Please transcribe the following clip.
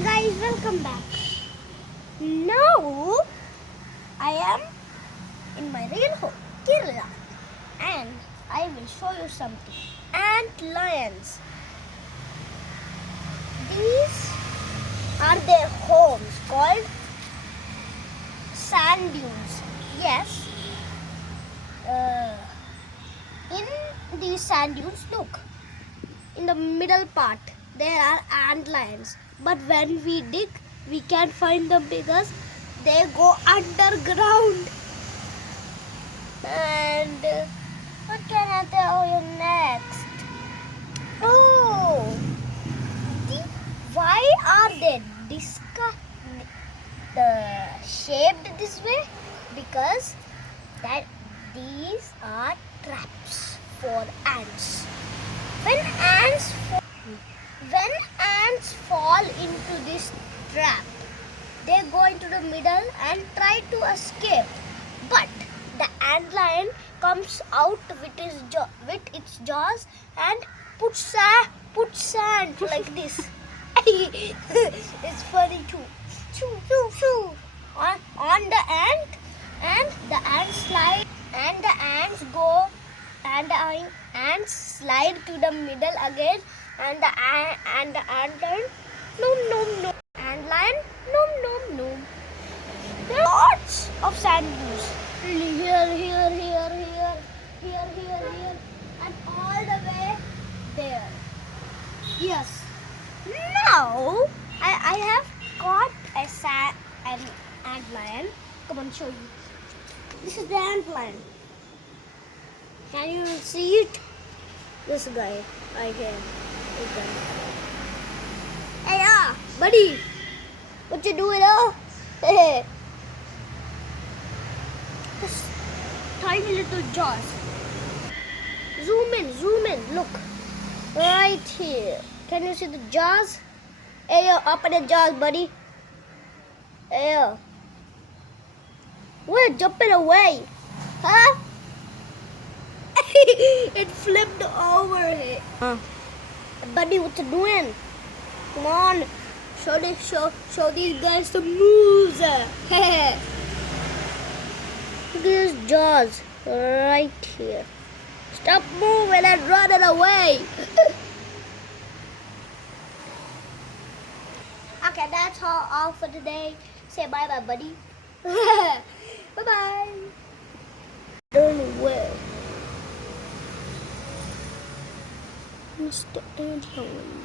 Hi guys, welcome back. Now I am in my real home, Kerala, and I will show you something. Antlions. These are their homes called sand dunes. Yes. In these sand dunes, look. In the middle part, there are antlions. But when we dig, we can't find them because they go underground. And what can I tell you next? Oh, why are they shaped this way? Because that these are traps for ants. When ants fall into this trap, they go into the middle and try to escape. But the antlion comes out with its jaws and puts sand like this. It's funny too. Choo, choo, choo. On the ant, and the ants slide, and the ants go, and the ants slide to the middle again, and the antlion, no, antlion, no. There are lots of sand dunes. Here, and all the way there. Yes. Now I have caught an antlion. Come on, show you. This is the antlion. Can you see it? This guy right here. This guy. Hey, buddy. What you doing, Hey. This tiny little jaws. Zoom in. Look. Right here. Can you see the jaws? Hey, open the jaws, buddy. Hey, we're jumping away. Huh? It flipped over here. Buddy, what you doing? Come on. Show these guys some moves. Look at these jaws right here. Stop moving and running away. Okay, that's all for today. Say bye-bye, buddy. Bye-bye. Don't know where. Mr. Antlion.